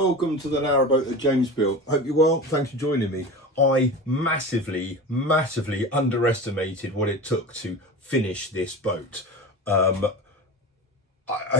Welcome to the Narrowboat that James built. Hope you're well. Thanks for joining me. I massively underestimated what it took to finish this boat. I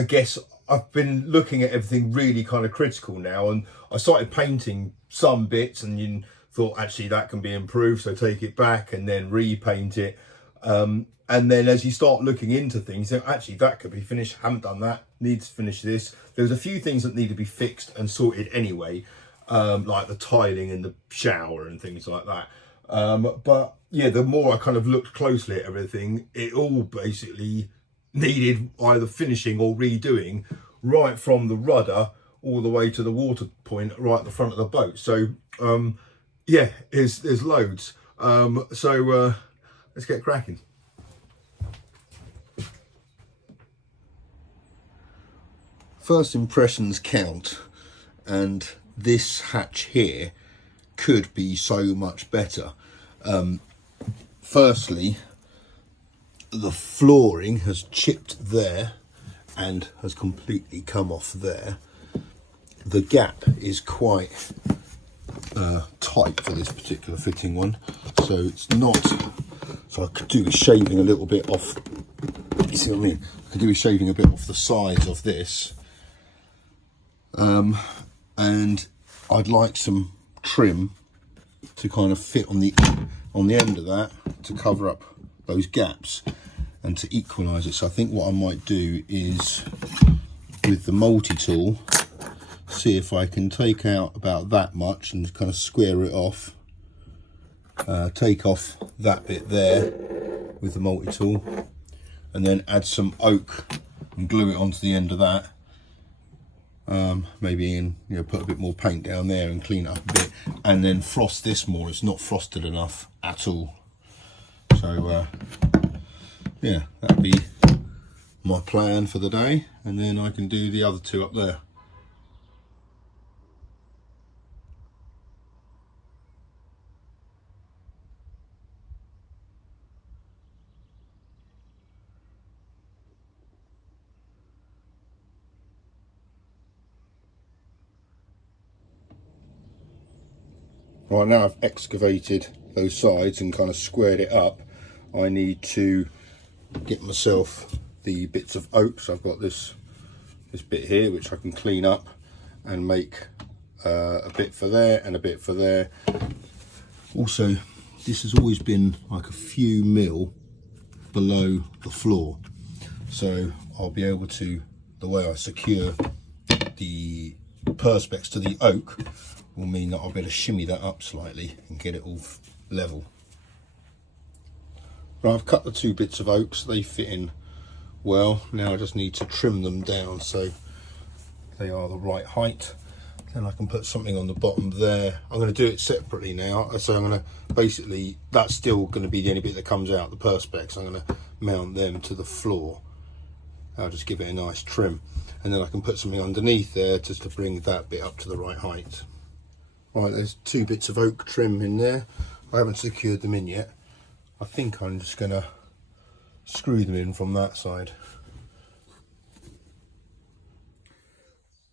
guess I've been looking at everything really kind of critical now, and I started painting some bits and you thought actually that can be improved, so take it back and then repaint it. And then as you start looking into things, actually that could be finished, haven't done that, needs to finish this. There's a few things that need to be fixed and sorted anyway, like the tiling in the shower and things like that. But yeah, the more I kind of looked closely at everything, it all basically needed either finishing or redoing, right from the rudder all the way to the water point right at the front of the boat. So yeah, there's loads. So let's get cracking. First impressions count, and this hatch here could be so much better. Firstly, the flooring has chipped there and has completely come off there. The gap is quite tight for this particular fitting one, so it's not, so I could do with shaving a little bit off, you see what I mean? I could do with shaving a bit off the sides of this. And I'd like some trim to kind of fit on the end of that to cover up those gaps and to equalize it. So I think what I might do is, with the multi-tool, see if I can take out about that much and kind of square it off, take off that bit there with the multi-tool, and then add some oak and glue it onto the end of that. Maybe put a bit more paint down there and clean it up a bit, and then frost this more. It's not frosted enough at all. So yeah, that'd be my plan for the day, and then I can do the other two up there. Right, now I've excavated those sides and kind of squared it up, I need to get myself the bits of oak. So I've got this bit here which I can clean up and make a bit for there and a bit for there. Also, this has always been like a few mil below the floor, so I'll be able to, the way I secure the perspex to the oak will mean that I'll be able to shimmy that up slightly and get it all level. Right, I've cut the two bits of oak so they fit in well. Now I just need to trim them down so they are the right height. Then I can put something on the bottom there. I'm going to do it separately now. So I'm going to basically, that's still going to be the only bit that comes out, the perspex. I'm going to mount them to the floor. I'll just give it a nice trim, and then I can put something underneath there just to bring that bit up to the right height. Right, there's two bits of oak trim in there. I haven't secured them in yet. I think I'm just going to screw them in from that side.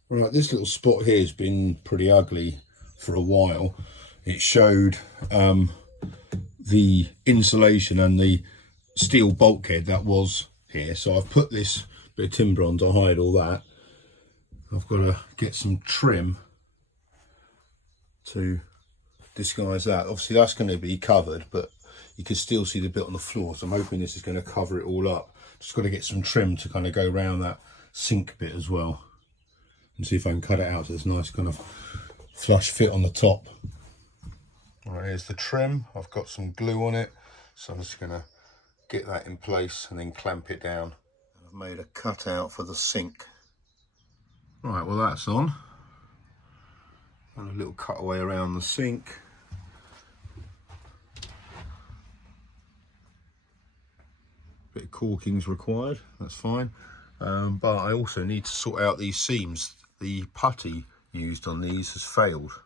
Right, this little spot here has been pretty ugly for a while. It showed the insulation and the steel bulkhead that was here. So I've put this bit of timber on to hide all that. I've got to get some trim to disguise that. Obviously that's going to be covered, but you can still see the bit on the floor, so I'm hoping this is going to cover it all up. Just got to get some trim to kind of go around that sink bit as well, and see if I can cut it out so there's a nice kind of flush fit on the top. All right, here's the trim. I've got some glue on it, so I'm just going to get that in place and then clamp it down. I've made a cutout for the sink. Right, well that's on. And a little cutaway around the sink. Bit of caulking's required, that's fine. But I also need to sort out these seams. The putty used on these has failed.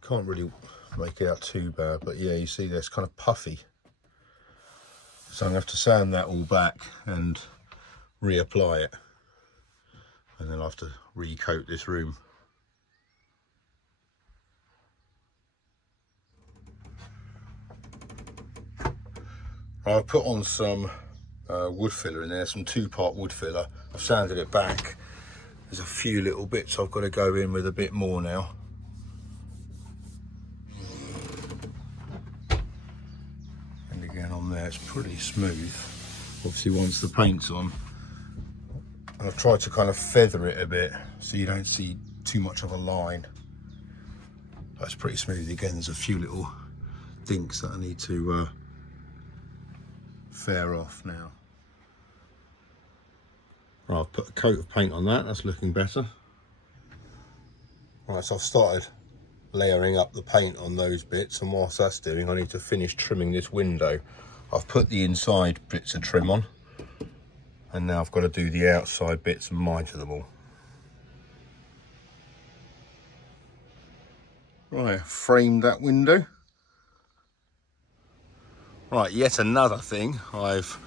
Can't really make it out too bad, but yeah, you see that's kind of puffy. So I'm going to have to sand that all back and reapply it. And then I'll have to recoat this room. I've put on some wood filler in there, some 2-part wood filler. I've sanded it back. There's a few little bits I've got to go in with a bit more now. And again on there, it's pretty smooth. Obviously once the paint's on. And I've tried to kind of feather it a bit so you don't see too much of a line. That's pretty smooth. Again, there's a few little dinks that I need to fair off now. Right, I've put a coat of paint on that, that's looking better. Right, so I've started layering up the paint on those bits, and whilst that's doing, I need to finish trimming this window. I've put the inside bits of trim on, and now I've got to do the outside bits and miter them all. Right, framed that window. Right, yet another thing I've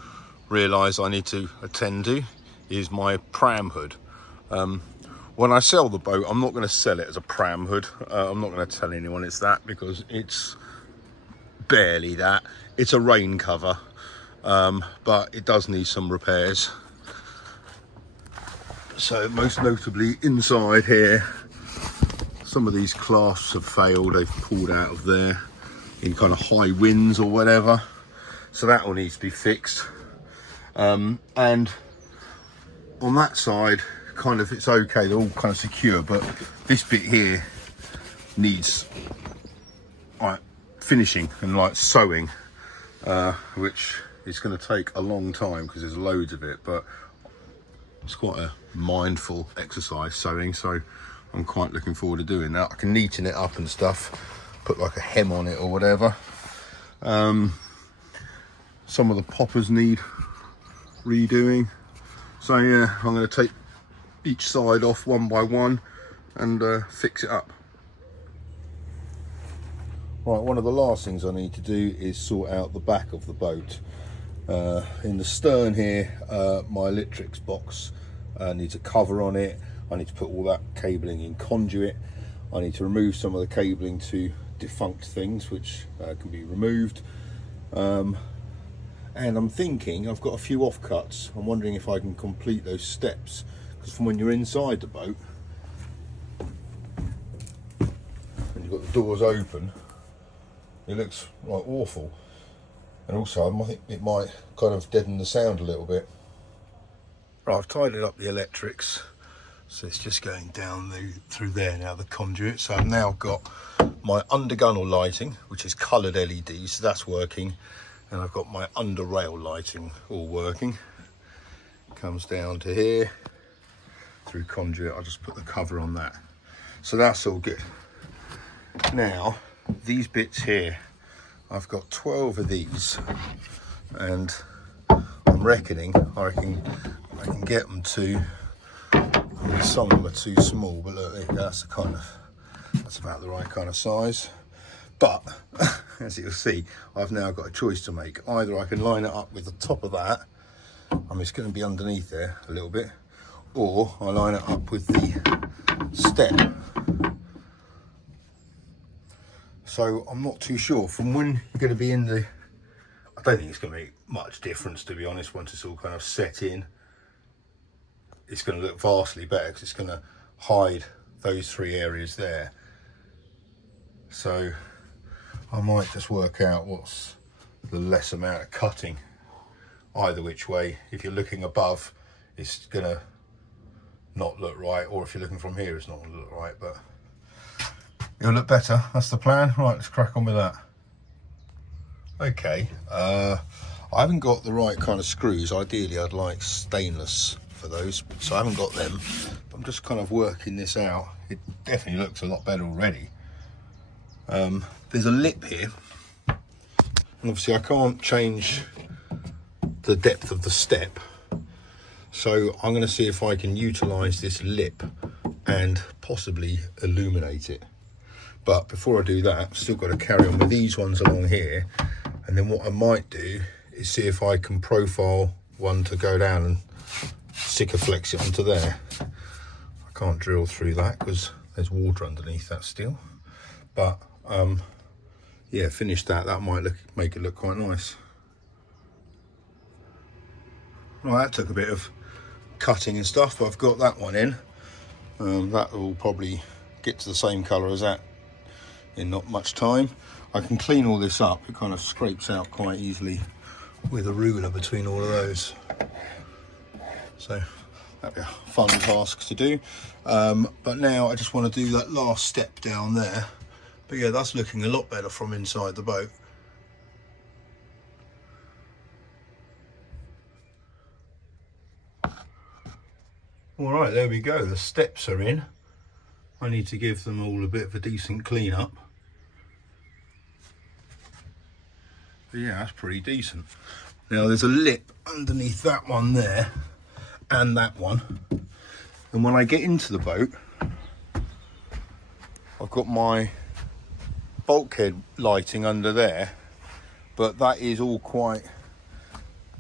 realised I need to attend to is my pram hood. When I sell the boat, I'm not going to sell it as a pram hood. I'm not going to tell anyone it's that, because it's barely that. It's a rain cover, but it does need some repairs. So most notably inside here, some of these clasps have failed. They've pulled out of there in kind of high winds or whatever. So that all needs to be fixed. And on that side, kind of, it's okay, they're all kind of secure, but this bit here needs like finishing and like sewing, which is going to take a long time because there's loads of it, but it's quite a mindful exercise, sewing, so I'm quite looking forward to doing that. I can neaten it up and stuff, put like a hem on it or whatever. Some of the poppers need redoing, so yeah, I'm going to take each side off one by one and fix it up. Right, one of the last things I need to do is sort out the back of the boat. In the stern here, my electrics box needs a cover on it. I need to put all that cabling in conduit. I need to remove some of the cabling to defunct things, which can be removed. And I'm thinking I've got a few offcuts. I'm wondering if I can complete those steps, because from when you're inside the boat and you've got the doors open, it looks like awful. And also I think it might kind of deaden the sound a little bit. Right, I've tidied up the electrics, so it's just going down through there now, the conduit. So I've now got my undergunnel lighting, which is coloured LEDs, so that's working. And I've got my under rail lighting all working. Comes down to here, through conduit. I'll just put the cover on that. So that's all good. Now, these bits here, I've got 12 of these, and I'm reckoning, I reckon I can get them to, some of them are too small, but look, that's about the right kind of size. But as you'll see, I've now got a choice to make. Either I can line it up with the top of that, I mean, it's going to be underneath there a little bit, or I line it up with the step. So I'm not too sure. From when you're going to be in the, I don't think it's going to make much difference, to be honest. Once it's all kind of set in, it's going to look vastly better because it's going to hide those 3 areas there. So I might just work out what's the less amount of cutting either which way. If you're looking above, it's going to not look right, or if you're looking from here, it's not going to look right, but it'll look better. That's the plan. Right, let's crack on with that. Okay, I haven't got the right kind of screws. Ideally I'd like stainless for those, so I haven't got them. I'm just kind of working this out. It definitely looks a lot better already. There's a lip here, and obviously I can't change the depth of the step, so I'm going to see if I can utilize this lip and possibly illuminate it. But before I do that, I've still got to carry on with these ones along here, and then what I might do is see if I can profile one to go down and Sikaflex it onto there. I can't drill through that because there's water underneath that still, but yeah, finish that. That might make it look quite nice. Well, that took a bit of cutting and stuff, but I've got that one in. That will probably get to the same colour as that in not much time. I can clean all this up. It kind of scrapes out quite easily with a ruler between all of those. So that'd be a fun task to do. But now I just want to do that last step down there. But yeah, that's looking a lot better from inside the boat. All right, there we go. The steps are in. I need to give them all a bit of a decent clean up. But yeah, that's pretty decent. Now there's a lip underneath that one there and that one. And when I get into the boat, I've got my bulkhead lighting under there, but that is all quite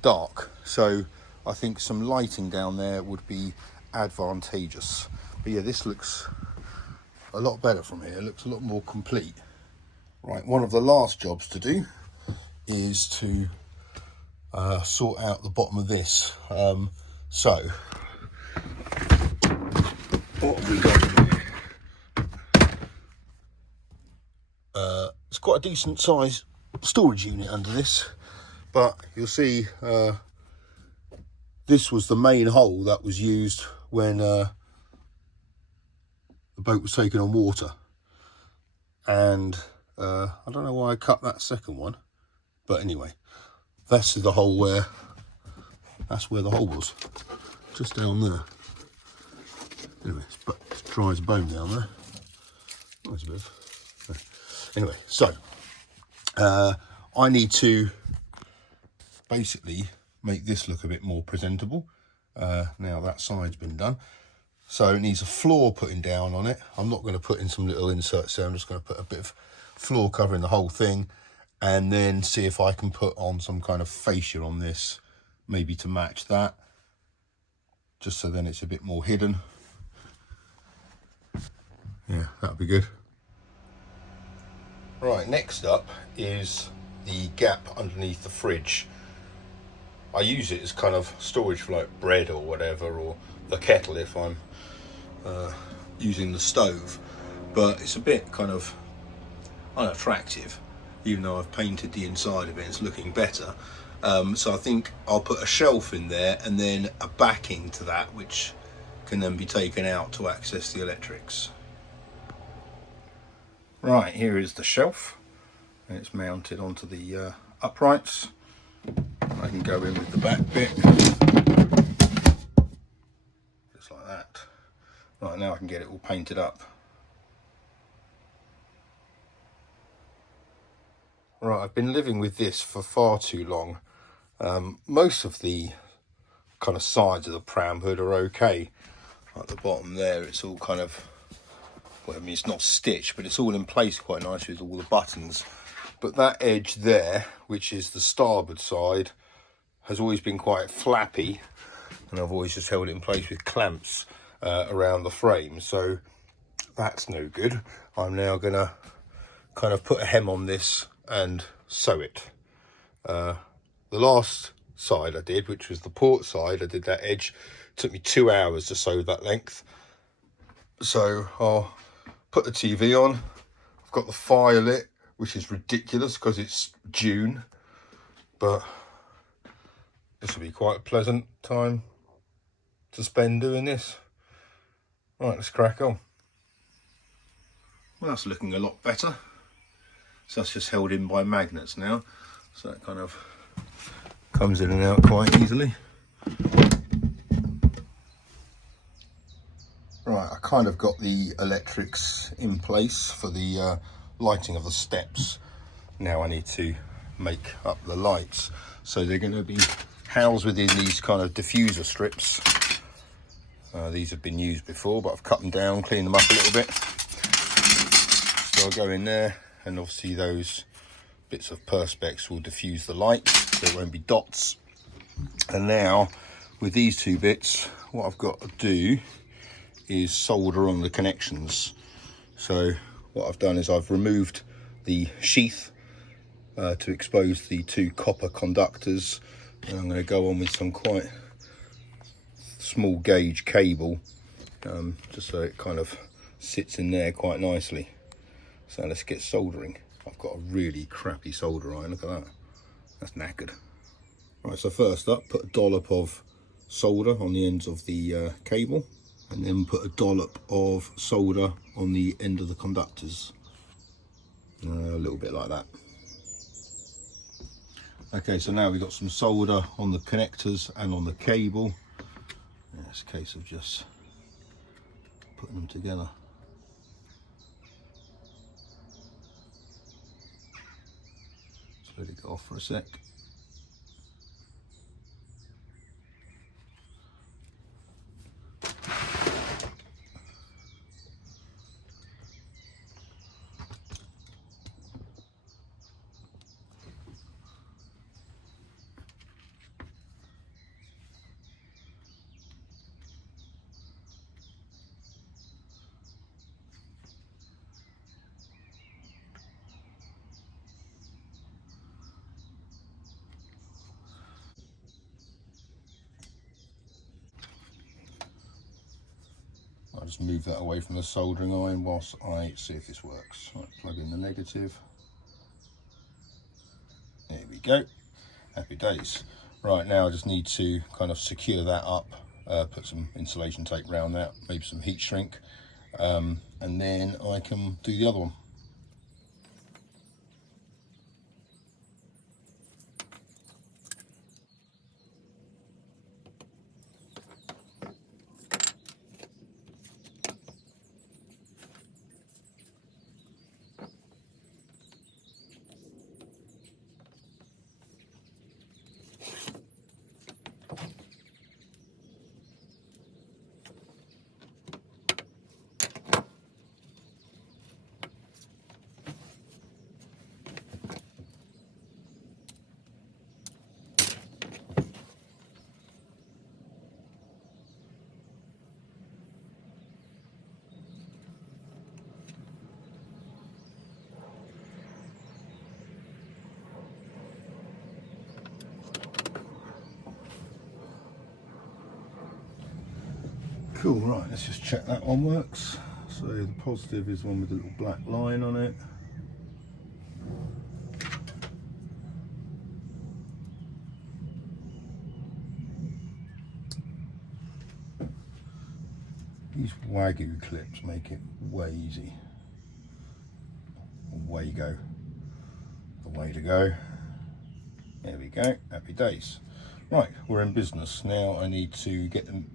dark. So I think some lighting down there would be advantageous. But yeah, this looks a lot better from here. It looks a lot more complete. Right, one of the last jobs to do is to sort out the bottom of this. So what have we got here? It's quite a decent size storage unit under this, but you'll see this was the main hole that was used when the boat was taken on water, and I don't know why I cut that second one, but anyway, that's the hole where the hole was, just down there. Anyway, it's dry as a bone down there. Nice bit. Anyway, so I need to basically make this look a bit more presentable. Now that side's been done, so it needs a floor putting down on it. I'm not going to put in some little inserts there. I'm just going to put a bit of floor covering the whole thing, and then see if I can put on some kind of fascia on this, maybe to match that, just so then it's a bit more hidden. Yeah, that'd be good. Right, next up is the gap underneath the fridge. I use it as kind of storage for like bread or whatever, or the kettle if I'm using the stove, but it's a bit kind of unattractive, even though I've painted the inside of it. It's looking better. So I think I'll put a shelf in there and then a backing to that, which can then be taken out to access the electrics. Right, here is the shelf, and it's mounted onto the uprights. I can go in with the back bit, just like that. Right, now I can get it all painted up. Right, I've been living with this for far too long. Most of the kind of sides of the pram hood are okay. At the bottom there, it's all kind of, well, I mean, it's not stitched, but it's all in place quite nicely with all the buttons. But that edge there, which is the starboard side, has always been quite flappy, and I've always just held it in place with clamps around the frame, so that's no good. I'm now gonna kind of put a hem on this and sew it. The last side I did, which was the port side, I did that edge. It took me 2 hours to sew that length. So I'll put the TV on. I've got the fire lit, which is ridiculous because it's June, but this will be quite a pleasant time to spend doing this. Right, let's crack on. Well, that's looking a lot better. So that's just held in by magnets now, so that kind of comes in and out quite easily. Right, I kind of got the electrics in place for the lighting of the steps. Now I need to make up the lights. So they're going to be housed within these kind of diffuser strips. These have been used before, but I've cut them down, cleaned them up a little bit. So I'll go in there, and obviously those bits of perspex will diffuse the light, so it won't be dots. And now with these two bits, what I've got to do is solder on the connections. So what I've done is I've removed the sheath to expose the two copper conductors, and I'm going to go on with some quite small gauge cable, just so it kind of sits in there quite nicely. So let's get soldering. I've got a really crappy solder iron, look at that. That's knackered. Right, so first up, put a dollop of solder on the ends of the cable, and then put a dollop of solder on the end of the conductors. A little bit like that. Okay, so now we've got some solder on the connectors and on the cable. And it's a case of just putting them together. Just let it go off for a sec. I'll just move that away from the soldering iron whilst I see if this works. Right, plug in the negative. There we go. Happy days. Right, now I just need to kind of secure that up, put some insulation tape around that, maybe some heat shrink, and then I can do the other one. Cool, right, let's just check that one works. So the positive is the one with the little black line on it. These Wagyu clips make it way easy. Away you go. The way to go. There we go, happy days. Right, we're in business. Now I need to get them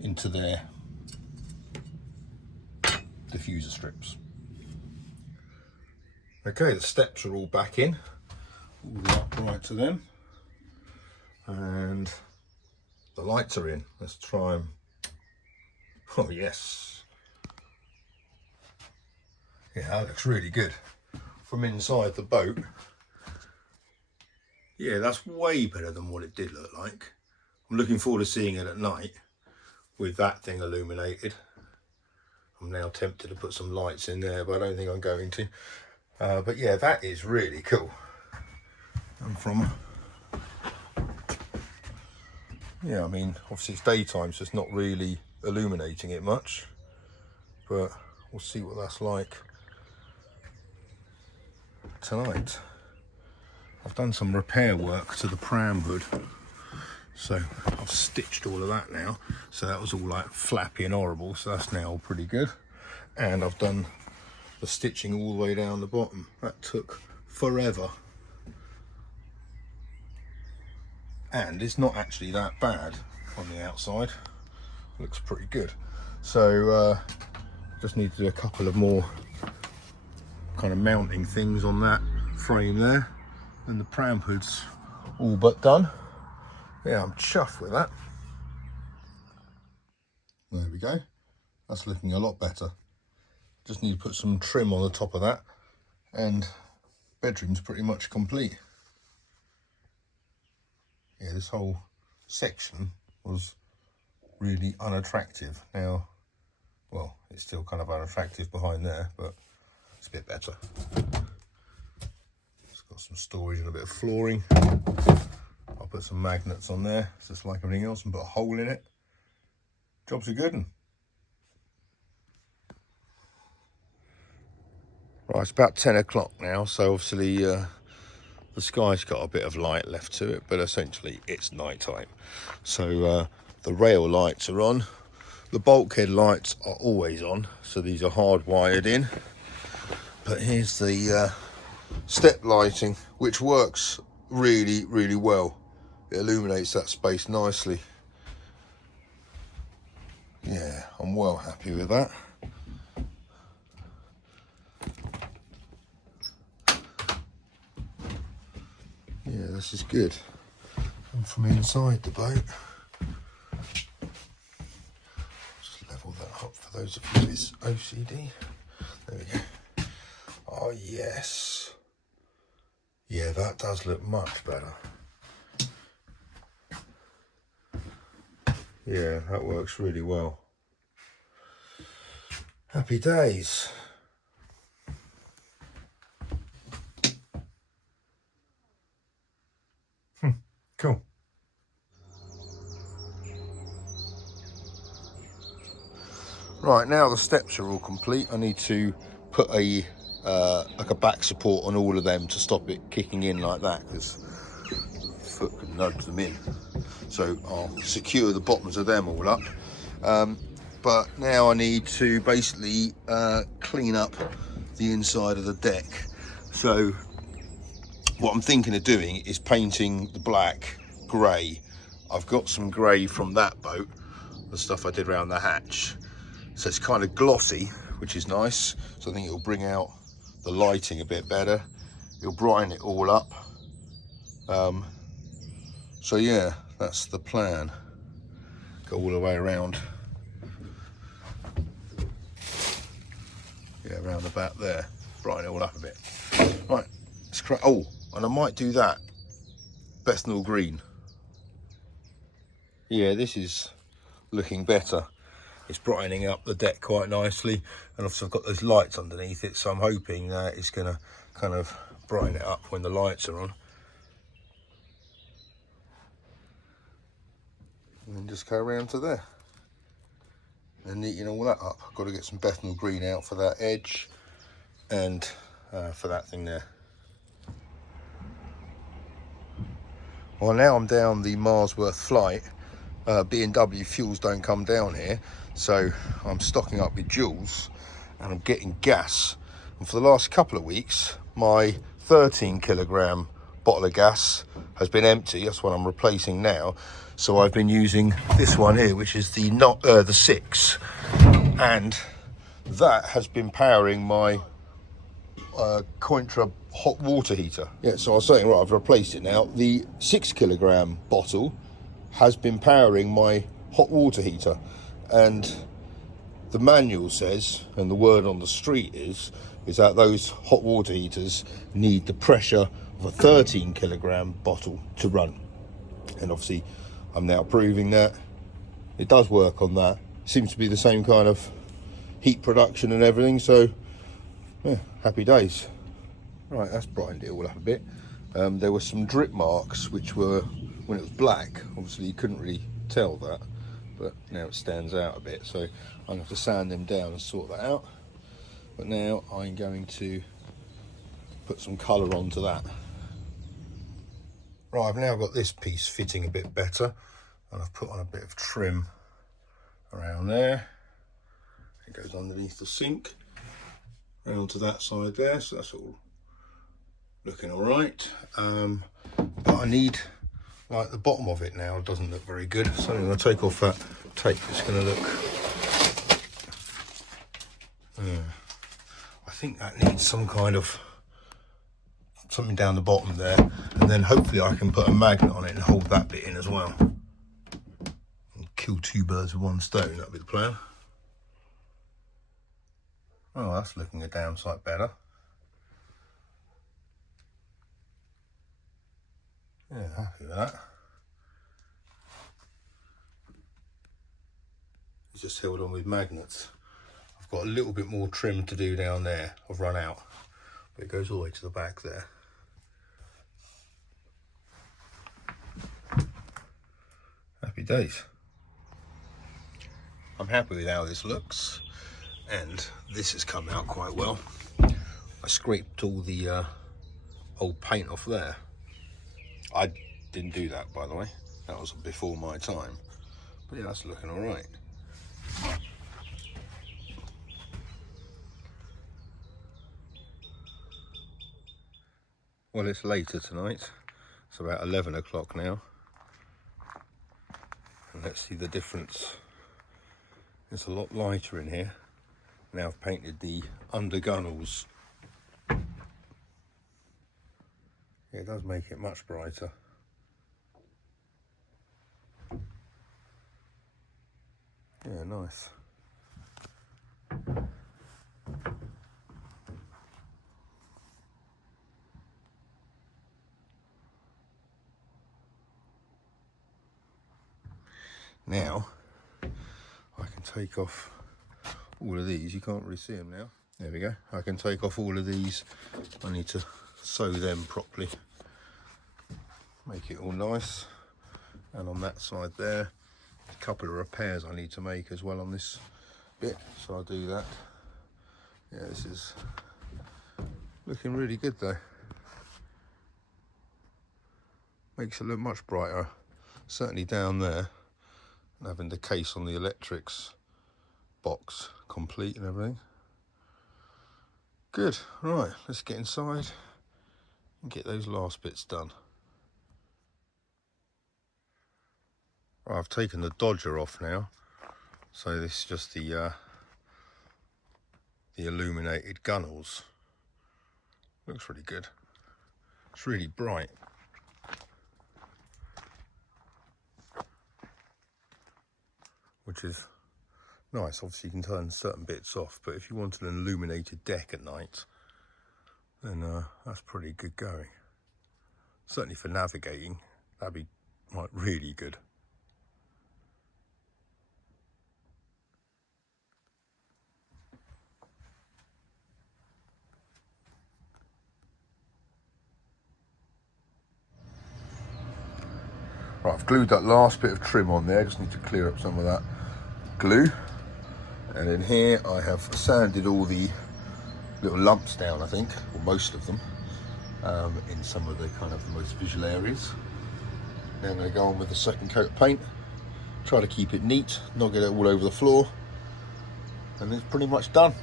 into their diffuser strips. Okay, the steps are all back in, all the upright to them, and the lights are in. Let's try them. Oh yes, yeah, that looks really good from inside the boat. Yeah, that's way better than what it did look like. I'm looking forward to seeing it at night with that thing illuminated. I'm now tempted to put some lights in there, but I don't think I'm going to. But yeah, that is really cool. And from, yeah, I mean, obviously it's daytime, so it's not really illuminating it much, but we'll see what that's like tonight. I've done some repair work to the pram hood, so I've stitched all of that now. So that was all like flappy and horrible, so that's now all pretty good. And I've done the stitching all the way down the bottom. That took forever. And it's not actually that bad on the outside. Looks pretty good. So just need to do a couple of more kind of mounting things on that frame there. And the pram hood's all but done. Yeah, I'm chuffed with that. There we go. That's looking a lot better. Just need to put some trim on the top of that, and bedroom's pretty much complete. Yeah, this whole section was really unattractive. Now, well, it's still kind of unattractive behind there, but it's a bit better. It's got some storage and a bit of flooring. I'll I'll put some magnets on there, just like everything else, and put a hole in it. Job's a good one. Right, it's about 10 o'clock now, so obviously the sky's got a bit of light left to it, but essentially it's night time. So the rail lights are on. The bulkhead lights are always on, so these are hardwired in. But here's the step lighting, which works really, really well. It illuminates that space nicely. Yeah, I'm well happy with that. Yeah, this is good. And from inside the boat, just level that up for those of you with OCD. There we go. Oh yes. Yeah, that does look much better. Yeah, that works really well. Happy days. Cool. Right, now the steps are all complete. I need to put a like a back support on all of them to stop it kicking in like that, because the foot could nudge them in. So I'll secure the bottoms of them all up. But now I need to basically clean up the inside of the deck. So what I'm thinking of doing is painting the black grey. I've got some grey from that boat, the stuff I did around the hatch. So it's kind of glossy, which is nice. So I think it'll bring out the lighting a bit better. It'll brighten it all up. So yeah, that's the plan. Go all the way around. Yeah, around the back there. Brighten it all up a bit. Right, let's crack. Oh, and I might do that Bethnal green. Yeah, this is looking better. It's brightening up the deck quite nicely, and also I've got those lights underneath it, so I'm hoping that it's going to kind of brighten it up when the lights are on. And then just go around to there and neaten all that up. I've got to get some Bethnal green out for that edge and for that thing there. Well, now I'm down the Marsworth flight. B&W fuels don't come down here, so I'm stocking up with Jules and I'm getting gas. And for the last couple of weeks, my 13 kilogram bottle of gas has been empty. That's what I'm replacing now. So I've been using this one here, which is the 6, and that has been powering my Cointra hot water heater. Yeah, so I was saying, right, I've replaced it now. The 6 kilogram bottle has been powering my hot water heater, and the manual says, and the word on the street is that those hot water heaters need the pressure of a 13 kilogram bottle to run. And obviously I'm now proving that it does work on that. Seems to be the same kind of heat production and everything, so yeah, happy days. Right, that's brightened it all up a bit. There were some drip marks which were, when it was black, obviously you couldn't really tell that, but now it stands out a bit, so I'm going to have to sand them down and sort that out. But now I'm going to put some colour onto that. Right, I've now got this piece fitting a bit better, and I've put on a bit of trim around there. It goes underneath the sink, round to that side there, so that's all looking all right. But I need, like, the bottom of it now doesn't look very good, so I'm going to take off that tape. It's going to look, I think that needs some kind of something down the bottom there, and then hopefully I can put a magnet on it and hold that bit in as well and kill two birds with one stone. That'll be the plan. Oh, that's looking a damn sight better. Yeah, happy with that. It's just held on with magnets. I've got a little bit more trim to do down there. I've run out, but it goes all the way to the back there. Happy days. I'm happy with how this looks, and this has come out quite well. I scraped all the old paint off there. I didn't do that, by the way. That was before my time. But yeah, that's looking all right. Well, it's later tonight. It's about 11 o'clock now. And let's see the difference. It's a lot lighter in here. Now I've painted the undergunnels. Yeah, it does make it much brighter. Yeah, nice. Now I can take off all of these. You can't really see them now. There we go. I can take off all of these. I need to sew them properly. Make it all nice. And on that side there, a couple of repairs I need to make as well on this bit. So I'll do that. Yeah, this is looking really good though. Makes it look much brighter. Certainly down there. And having the case on the electrics box complete and everything. Good. Right, let's get inside and get those last bits done. Right, I've taken the Dodger off now, so this is just the illuminated gunnels. Looks really good. It's really bright. Which is nice. Obviously you can turn certain bits off, but if you wanted an illuminated deck at night, then that's pretty good going. Certainly for navigating, that'd be like really good. Right, I've glued that last bit of trim on there. Just need to clear up some of that glue. And in here I have sanded all the little lumps down, I think, or most of them, in some of the kind of the most visual areas. Then I'm going to go on with the second coat of paint, try to keep it neat, not get it all over the floor, and it's pretty much done.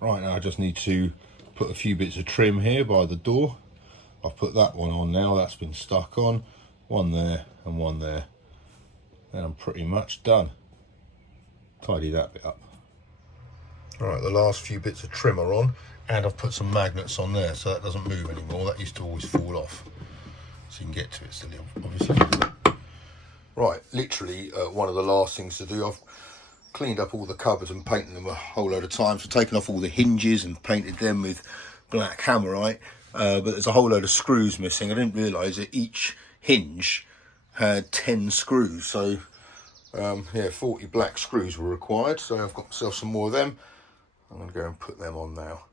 Right, now I just need to put a few bits of trim here by the door. I've put that one on now, that's been stuck on, one there and one there. And I'm pretty much done. Tidy that bit up. All right, the last few bits of trim are on, and I've put some magnets on there so that doesn't move anymore. That used to always fall off, so you can get to it still, obviously. Right, literally one of the last things to do. I've cleaned up all the cupboards and painted them a whole load of times. I've taken off all the hinges and painted them with black hammerite, but there's a whole load of screws missing. I didn't realise that each hinge had 10 screws, so yeah, 40 black screws were required, so I've got myself some more of them. I'm going to go and put them on now.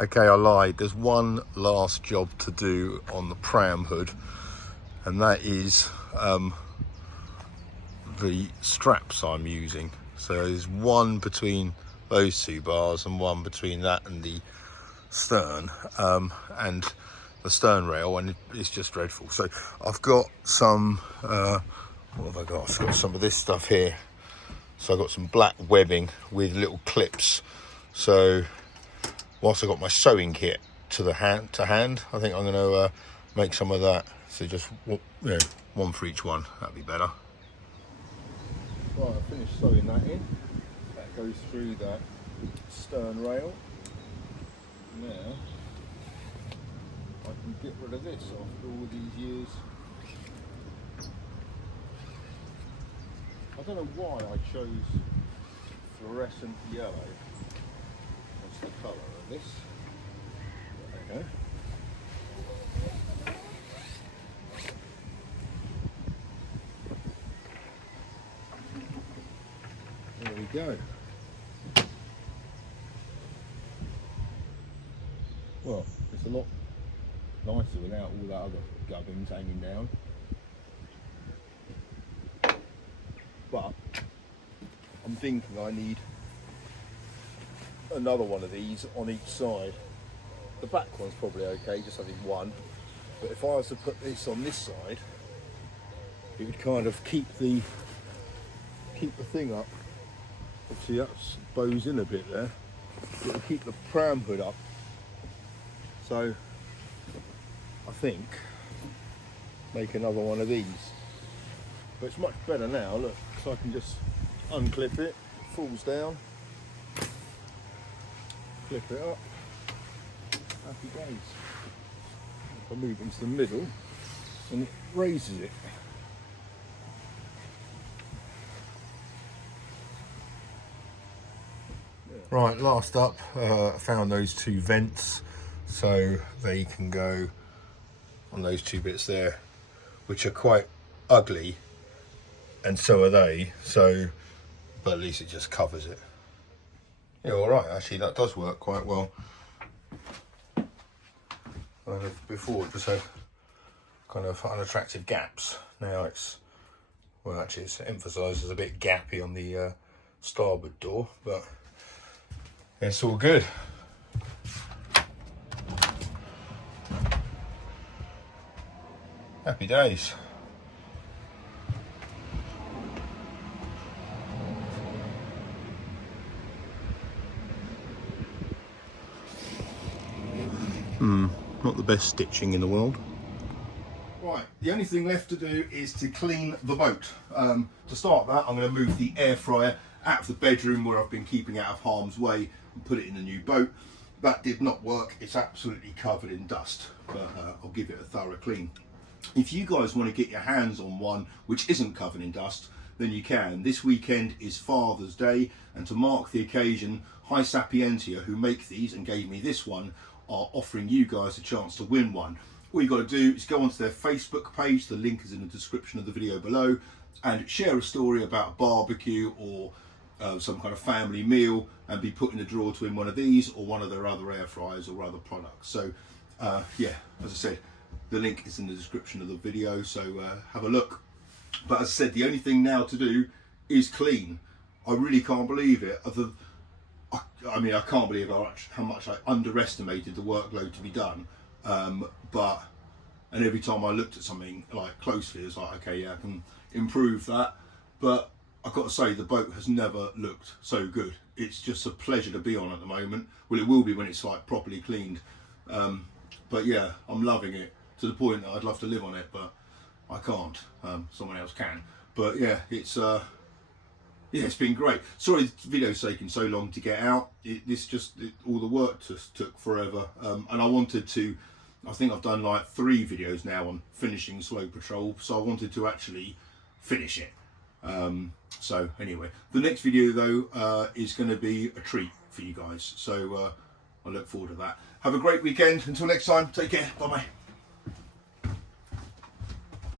Okay, I lied. There's one last job to do on the pram hood, and that is the straps I'm using. So there's one between those two bars and one between that and the stern, and the stern rail, and it's just dreadful. So I've got some, what have I got? I've got some of this stuff here. So I've got some black webbing with little clips. So whilst I've got my sewing kit to hand, I think I'm going to make some of that. So just, you know, one for each one. That'd be better. Right, I finished sewing that in. That goes through that stern rail. Now I can get rid of this after all these years. I don't know why I chose fluorescent yellow. That's the colour of this. There we go. There we go. Well, it's a lot nicer without all that other gubbins hanging down. But I'm thinking I need another one of these on each side. The back one's probably okay, just having one. But if I was to put this on this side, it would kind of keep the thing up. Obviously that bows in a bit there. It will keep the pram hood up. So I think make another one of these. But it's much better now, look, so I can just unclip it, falls down, flip it up, happy days. If I move into the middle, and it raises it. Right, last up, found those two vents, so they can go on those two bits there, which are quite ugly, and so are they, so, but at least it just covers it. Yeah, all right, actually that does work quite well. Before it just had kind of unattractive gaps. Now it's, well actually it's emphasised as a bit gappy on the starboard door, but it's all good. Happy days. Not the best stitching in the world. Right, the only thing left to do is to clean the boat. To start that, I'm going to move the air fryer out of the bedroom where I've been keeping out of harm's way and put it in the new boat. That did not work. It's absolutely covered in dust, but I'll give it a thorough clean. If you guys want to get your hands on one which isn't covered in dust, then you can. This weekend is Father's Day, and to mark the occasion, High Sapientia, who make these and gave me this one, are offering you guys a chance to win one. All you've got to do is go onto their Facebook page, the link is in the description of the video below, and share a story about a barbecue or some kind of family meal, and be put in the draw to win one of these or one of their other air fryers or other products. So yeah, as I said, the link is in the description of the video, so have a look. But as I said, the only thing now to do is clean. I really can't believe it. I mean, I can't believe how much I underestimated the workload to be done. And every time I looked at something like closely, it's like, okay, yeah, I can improve that. But I've got to say, the boat has never looked so good. It's just a pleasure to be on at the moment. Well, it will be when it's like properly cleaned. But yeah, I'm loving it to the point that I'd love to live on it, but I can't. Someone else can. But yeah, it's been great. Sorry the video's taking so long to get out. All the work just took forever. And I think I've done like 3 videos now on finishing Sloe Patrol, so I wanted to actually finish it. So anyway, the next video though is going to be a treat for you guys. So I look forward to that. Have a great weekend. Until next time, take care. Bye bye.